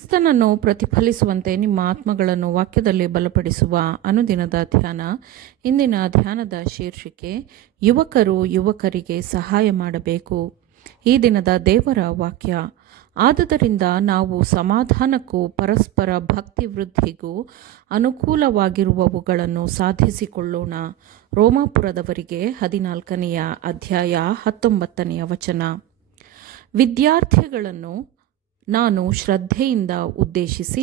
ಕ್ರಿಸ್ತನನ್ನು ಪ್ರತಿಫಲಿಸುವಂತೆ ನಿಮ್ಮ ಆತ್ಮಗಳನ್ನು ವಾಕ್ಯದಲ್ಲಿ ಬಲಪಡಿಸುವ ಅನುದಿನದ ಧ್ಯಾನ. ಇಂದಿನ ಧ್ಯಾನದ ಶೀರ್ಷಿಕೆ ಯುವಕರು ಯುವಕರಿಗೆ ಸಹಾಯ ಮಾಡಬೇಕು. ಈ ದಿನದ ದೇವರ ವಾಕ್ಯ: ಆದುದರಿಂದ ನಾವು ಸಮಾಧಾನಕ್ಕೂ ಪರಸ್ಪರ ಭಕ್ತಿ ವೃದ್ಧಿಗೂ ಅನುಕೂಲವಾಗಿರುವವುಗಳನ್ನು ಸಾಧಿಸಿಕೊಳ್ಳೋಣ. ರೋಮಾಪುರದವರಿಗೆ 14ನೇ ಅಧ್ಯಾಯ 19ನೇ ವಚನ. ವಿದ್ಯಾರ್ಥಿಗಳನ್ನು ನಾನು ಶ್ರದ್ಧೆಯಿಂದ ಉದ್ದೇಶಿಸಿ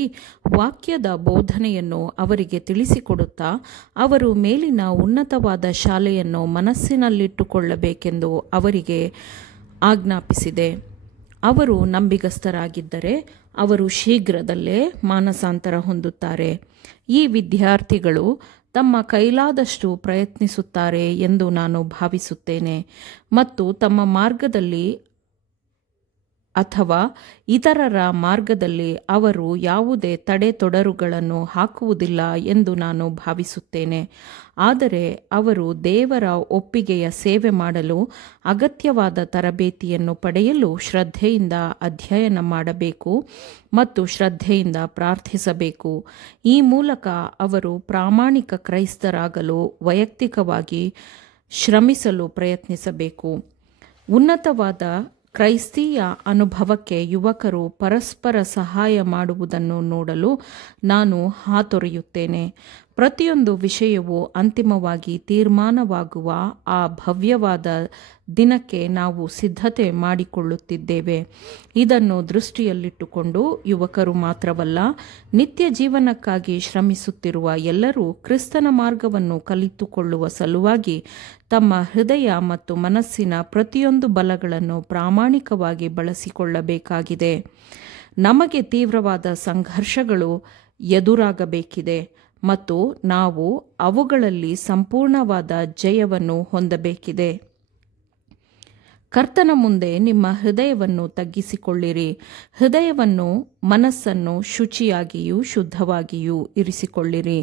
ವಾಕ್ಯದ ಬೋಧನೆಯನ್ನು ಅವರಿಗೆ ತಿಳಿಸಿಕೊಡುತ್ತಾ ಅವರು ಮೇಲಿನ ಉನ್ನತವಾದ ಶಾಲೆಯನ್ನು ಮನಸ್ಸಿನಲ್ಲಿಟ್ಟುಕೊಳ್ಳಬೇಕೆಂದು ಅವರಿಗೆ ಆಜ್ಞಾಪಿಸಿದೆ. ಅವರು ನಂಬಿಗಸ್ತರಾಗಿದ್ದರೆ ಅವರು ಶೀಘ್ರದಲ್ಲೇ ಮಾನಸಾಂತರ ಹೊಂದುತ್ತಾರೆ. ಈ ವಿದ್ಯಾರ್ಥಿಗಳು ತಮ್ಮ ಕೈಲಾದಷ್ಟು ಪ್ರಯತ್ನಿಸುತ್ತಾರೆ ಎಂದು ನಾನು ಭಾವಿಸುತ್ತೇನೆ ಮತ್ತು ತಮ್ಮ ಮಾರ್ಗದಲ್ಲಿ ಅಥವಾ ಇತರರ ಮಾರ್ಗದಲ್ಲಿ ಅವರು ಯಾವುದೇ ತಡೆತೊಡರುಗಳನ್ನು ಹಾಕುವುದಿಲ್ಲ ಎಂದು ನಾನು ಭಾವಿಸುತ್ತೇನೆ. ಆದರೆ ಅವರು ದೇವರ ಒಪ್ಪಿಗೆಯ ಸೇವೆ ಮಾಡಲು ಅಗತ್ಯವಾದ ತರಬೇತಿಯನ್ನು ಪಡೆಯಲು ಶ್ರದ್ಧೆಯಿಂದ ಅಧ್ಯಯನ ಮಾಡಬೇಕು ಮತ್ತು ಶ್ರದ್ಧೆಯಿಂದ ಪ್ರಾರ್ಥಿಸಬೇಕು. ಈ ಮೂಲಕ ಅವರು ಪ್ರಾಮಾಣಿಕ ಕ್ರೈಸ್ತರಾಗಲು ವೈಯಕ್ತಿಕವಾಗಿ ಶ್ರಮಿಸಲು ಪ್ರಯತ್ನಿಸಬೇಕು. ಉನ್ನತವಾದ ಕ್ರೈಸ್ತೀಯ ಅನುಭವಕ್ಕೆ ಯುವಕರು ಪರಸ್ಪರ ಸಹಾಯ ಮಾಡುವುದನ್ನು ನೋಡಲು ನಾನು ಹಾತೊರೆಯುತ್ತೇನೆ. ಪ್ರತಿಯೊಂದು ವಿಷಯವೂ ಅಂತಿಮವಾಗಿ ತೀರ್ಮಾನವಾಗುವ ಆ ಭವ್ಯವಾದ ದಿನಕ್ಕೆ ನಾವು ಸಿದ್ಧತೆ ಮಾಡಿಕೊಳ್ಳುತ್ತಿದ್ದೇವೆ. ಇದನ್ನು ದೃಷ್ಟಿಯಲ್ಲಿಟ್ಟುಕೊಂಡು ಯುವಕರು ಮಾತ್ರವಲ್ಲ, ನಿತ್ಯ ಜೀವನಕ್ಕಾಗಿ ಶ್ರಮಿಸುತ್ತಿರುವ ಎಲ್ಲರೂ ಕ್ರಿಸ್ತನ ಮಾರ್ಗವನ್ನು ಕಲಿತುಕೊಳ್ಳುವ ಸಲುವಾಗಿ ತಮ್ಮ ಹೃದಯ ಮತ್ತು ಮನಸ್ಸಿನ ಪ್ರತಿಯೊಂದು ಬಲಗಳನ್ನು ಪ್ರಾಮಾಣಿಕವಾಗಿ ಬಳಸಿಕೊಳ್ಳಬೇಕಾಗಿದೆ. ನಮಗೆ ತೀವ್ರವಾದ ಸಂಘರ್ಷಗಳು ಎದುರಾಗಬೇಕಿದೆ ಮತ್ತು ನಾವು ಅವುಗಳಲ್ಲಿ ಸಂಪೂರ್ಣವಾದ ಜಯವನ್ನು ಹೊಂದಬೇಕಿದೆ. ಕರ್ತನ ಮುಂದೆ ನಿಮ್ಮ ಹೃದಯವನ್ನು ತಗ್ಗಿಸಿಕೊಳ್ಳಿರಿ. ಹೃದಯವನ್ನು ಮನಸ್ಸನ್ನು ಶುಚಿಯಾಗಿಯೂ ಶುದ್ಧವಾಗಿಯೂ ಇರಿಸಿಕೊಳ್ಳಿರಿ.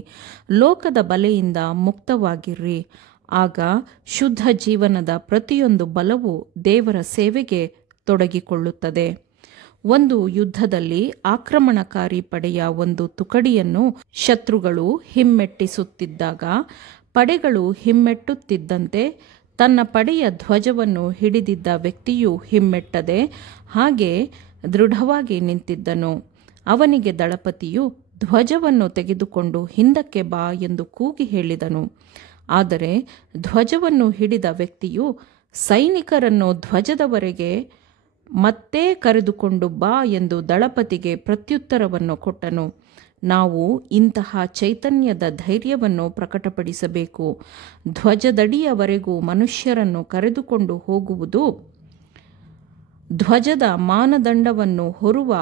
ಲೋಕದ ಬಲೆಯಿಂದ ಮುಕ್ತವಾಗಿರ್ರಿ. ಆಗ ಶುದ್ಧ ಜೀವನದ ಪ್ರತಿಯೊಂದು ಬಲವೂ ದೇವರ ಸೇವೆಗೆ ತೊಡಗಿಕೊಳ್ಳುತ್ತದೆ. ಒಂದು ಯುದ್ಧದಲ್ಲಿ ಆಕ್ರಮಣಕಾರಿ ಪಡೆಯ ಒಂದು ತುಕಡಿಯನ್ನು ಶತ್ರುಗಳು ಹಿಮ್ಮೆಟ್ಟಿಸುತ್ತಿದ್ದಾಗ ಪಡೆಗಳು ಹಿಮ್ಮೆಟ್ಟುತ್ತಿದ್ದಂತೆ ತನ್ನ ಪಡೆಯ ಧ್ವಜವನ್ನು ಹಿಡಿದಿದ್ದ ವ್ಯಕ್ತಿಯು ಹಿಮ್ಮೆಟ್ಟದೆ ಹಾಗೆ ದೃಢವಾಗಿ ನಿಂತಿದ್ದನು. ಅವನಿಗೆ ದಳಪತಿಯು ಧ್ವಜವನ್ನು ತೆಗೆದುಕೊಂಡು ಹಿಂದಕ್ಕೆ ಬಾ ಎಂದು ಕೂಗಿ ಹೇಳಿದನು. ಆದರೆ ಧ್ವಜವನ್ನು ಹಿಡಿದ ವ್ಯಕ್ತಿಯು ಸೈನಿಕರನ್ನು ಧ್ವಜದವರೆಗೆ ಮತ್ತೆ ಕರೆದುಕೊಂಡು ಬಾ ಎಂದು ದಳಪತಿಗೆ ಪ್ರತ್ಯುತ್ತರವನ್ನು ಕೊಟ್ಟನು. ನಾವು ಇಂತಹ ಚೈತನ್ಯದ ಧೈರ್ಯವನ್ನು ಪ್ರಕಟಪಡಿಸಬೇಕು. ಧ್ವಜದಡಿಯವರೆಗೂ ಮನುಷ್ಯರನ್ನು ಕರೆದುಕೊಂಡು ಹೋಗುವುದು ಧ್ವಜದ ಮಾನದಂಡವನ್ನು ಹೊರುವ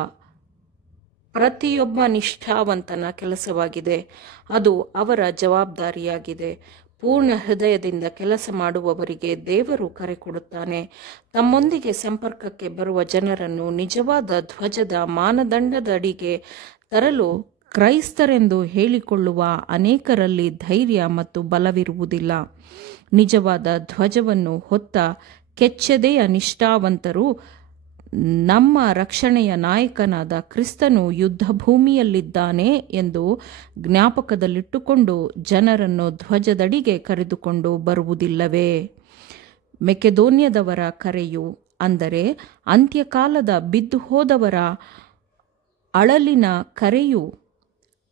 ಪ್ರತಿಯೊಬ್ಬ ನಿಷ್ಠಾವಂತನ ಕೆಲಸವಾಗಿದೆ. ಅದು ಅವರ ಜವಾಬ್ದಾರಿಯಾಗಿದೆ. ಪೂರ್ಣ ಹೃದಯದಿಂದ ಕೆಲಸ ಮಾಡುವವರಿಗೆ ದೇವರು ಕರೆ ಕೊಡುತ್ತಾನೆ. ತಮ್ಮೊಂದಿಗೆ ಸಂಪರ್ಕಕ್ಕೆ ಬರುವ ಜನರನ್ನು ನಿಜವಾದ ಧ್ವಜದ ಮಾನದಂಡದಡಿಗೆ ತರಲು ಕ್ರೈಸ್ತರೆಂದು ಹೇಳಿಕೊಳ್ಳುವ ಅನೇಕರಲ್ಲಿ ಧೈರ್ಯ ಮತ್ತು ಬಲವಿರುವುದಿಲ್ಲ. ನಿಜವಾದ ಧ್ವಜವನ್ನು ಹೊತ್ತ ಕೆಚ್ಚೆದೆಯ ನಿಷ್ಠಾವಂತರು ನಮ್ಮ ರಕ್ಷಣೆಯ ನಾಯಕನಾದ ಕ್ರಿಸ್ತನು ಯುದ್ಧಭೂಮಿಯಲ್ಲಿದ್ದಾನೆ ಎಂದು ಜ್ಞಾಪಕದಲ್ಲಿಟ್ಟುಕೊಂಡು ಜನರನ್ನು ಧ್ವಜದಡಿಗೆ ಕರೆದುಕೊಂಡು ಬರುವುದಿಲ್ಲವೇ? ಮೆಕೆದೋನ್ಯದವರ ಕರೆಯು, ಅಂದರೆ ಅಂತ್ಯಕಾಲದ ಬಿದ್ದು ಹೋದವರ ಅಳಲಿನ ಕರೆಯು,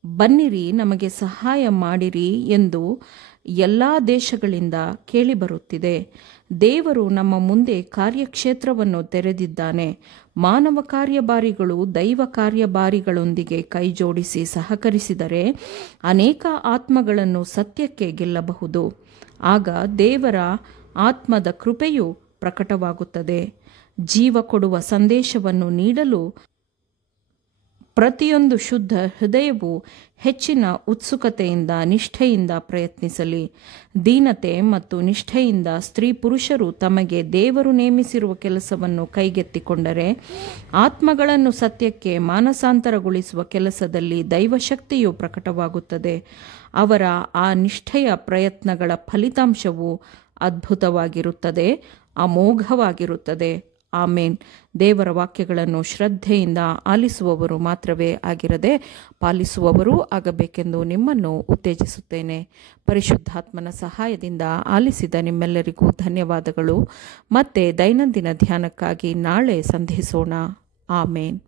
ಬನ್ನಿರಿ ನಮಗೆ ಸಹಾಯ ಮಾಡಿರಿ ಎಂದು ಎಲ್ಲ ದೇಶಗಳಿಂದ ಕೇಳಿಬರುತ್ತಿದೆ. ದೇವರು ನಮ್ಮ ಮುಂದೆ ಕಾರ್ಯಕ್ಷೇತ್ರವನ್ನು ತೆರೆದಿದ್ದಾನೆ. ಮಾನವ ಕಾರ್ಯಭಾರಿಗಳು ದೈವ ಕಾರ್ಯಭಾರಿಗಳೊಂದಿಗೆ ಕೈಜೋಡಿಸಿ ಸಹಕರಿಸಿದರೆ ಅನೇಕ ಆತ್ಮಗಳನ್ನು ಸತ್ಯಕ್ಕೆ ಗೆಲ್ಲಬಹುದು. ಆಗ ದೇವರ ಆತ್ಮದ ಕೃಪೆಯು ಪ್ರಕಟವಾಗುತ್ತದೆ. ಜೀವ ಕೊಡುವ ಸಂದೇಶವನ್ನು ನೀಡಲು ಪ್ರತಿಯೊಂದು ಶುದ್ಧ ಹೃದಯವೂ ಹೆಚ್ಚಿನ ಉತ್ಸುಕತೆಯಿಂದ ನಿಷ್ಠೆಯಿಂದ ಪ್ರಯತ್ನಿಸಲಿ. ದೀನತೆ ಮತ್ತು ನಿಷ್ಠೆಯಿಂದ ಸ್ತ್ರೀ ಪುರುಷರು ತಮಗೆ ದೇವರು ನೇಮಿಸಿರುವ ಕೆಲಸವನ್ನು ಕೈಗೆತ್ತಿಕೊಂಡರೆ ಆತ್ಮಗಳನ್ನು ಸತ್ಯಕ್ಕೆ ಮಾನಸಾಂತರಗೊಳಿಸುವ ಕೆಲಸದಲ್ಲಿ ದೈವಶಕ್ತಿಯು ಪ್ರಕಟವಾಗುತ್ತದೆ. ಅವರ ಆ ನಿಷ್ಠೆಯ ಪ್ರಯತ್ನಗಳ ಫಲಿತಾಂಶವು ಅದ್ಭುತವಾಗಿರುತ್ತದೆ, ಅಮೋಘವಾಗಿರುತ್ತದೆ. ಆಮೇನ್. ದೇವರ ವಾಕ್ಯಗಳನ್ನು ಶ್ರದ್ಧೆಯಿಂದ ಆಲಿಸುವವರು ಮಾತ್ರವೇ ಆಗಿರದೆ ಪಾಲಿಸುವವರೂ ಆಗಬೇಕೆಂದು ನಿಮ್ಮನ್ನು ಉತ್ತೇಜಿಸುತ್ತೇನೆ. ಪರಿಶುದ್ಧಾತ್ಮನ ಸಹಾಯದಿಂದ ಆಲಿಸಿದ ನಿಮ್ಮೆಲ್ಲರಿಗೂ ಧನ್ಯವಾದಗಳು. ಮತ್ತೆ ದೈನಂದಿನ ಧ್ಯಾನಕ್ಕಾಗಿ ನಾಳೆ ಸಂಧಿಸೋಣ. ಆಮೇನ್.